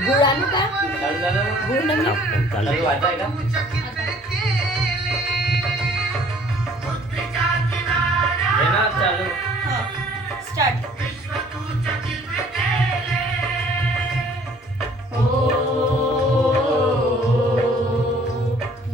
गुळ आणू का? गुळ नाही चालू वाचाय का? हे ना चालू. स्टार्ट.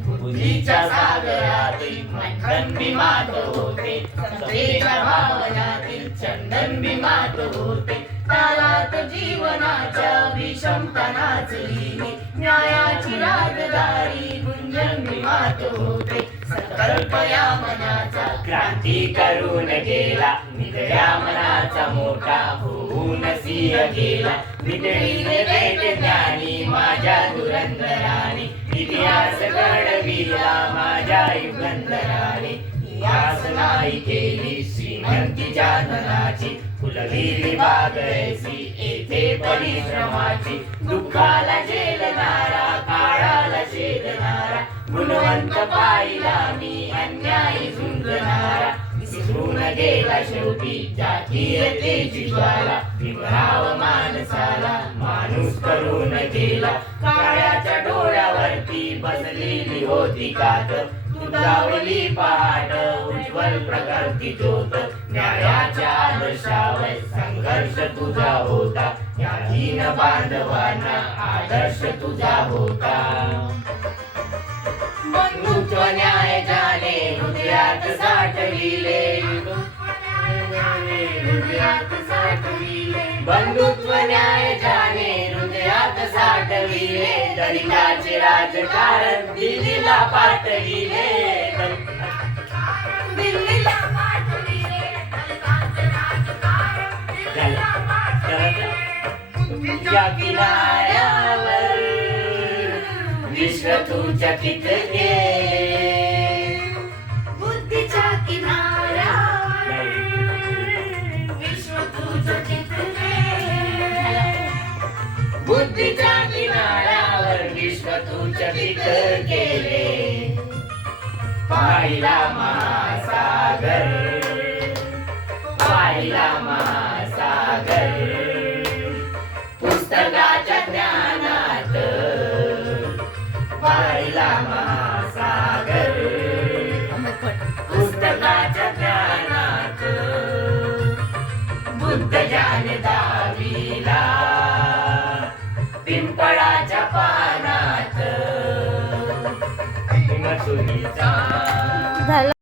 बुद्धीच्या सागरातील मंथन बिमात होते, सत्तेच्या भावनातील चंदन बिमात होते, तालात जीवनाच्या विषमता नाचली, न्यायाची राजदारी गुंजन बिमात होते, संकल्प या मनाचा क्रांती करून गेला, निधड्या मनाचा मोठा होऊन सिंह गेला, निधडीने भेट ज्ञानी माझ्या धुरंधराने, इतिहास घडविला माझ्या युगंधराने, इतिहास नाही केली श्रीमंतीच्या धनाची, फुलविली बागैसी येथे परिश्रमाची, दुःखाला झेलणारा काळाला छेदणारा, गुणवंत पाहिला मी अन्यायी झुंजणारा, विसरून गेला शेवटी जातीयतेची ज्वाला, विमराव माणसाला माणूस करून गेला, काळ्याच्या डोळ्यावरती बसलेली होती कात, तुझावली पहाट उज्ज्वल प्रकारची ज्योत, न्यायाच्या आदर्शावर संघर्ष तुझा होता, या दीन बांधवांना आदर्श तुझा होता, बंधुत्व न्याय जाणे हृदयात साठविले, बंधुत्व न्याय जाणे हृदयात साठविले, दलिताचे राजकारण दिल्लीला पाठविले, दिल्लीला पाठविले, तुझ्या किनाऱ्यावर विश्व तू चकित गेले, बुद्धीच्या किनाऱ्यावर विश्व तू चकित गेले, बुद्धीच्या किनाऱ्यावर विश्व तू चकित गेले, पाहिला महासागर, पाहिला महासागर,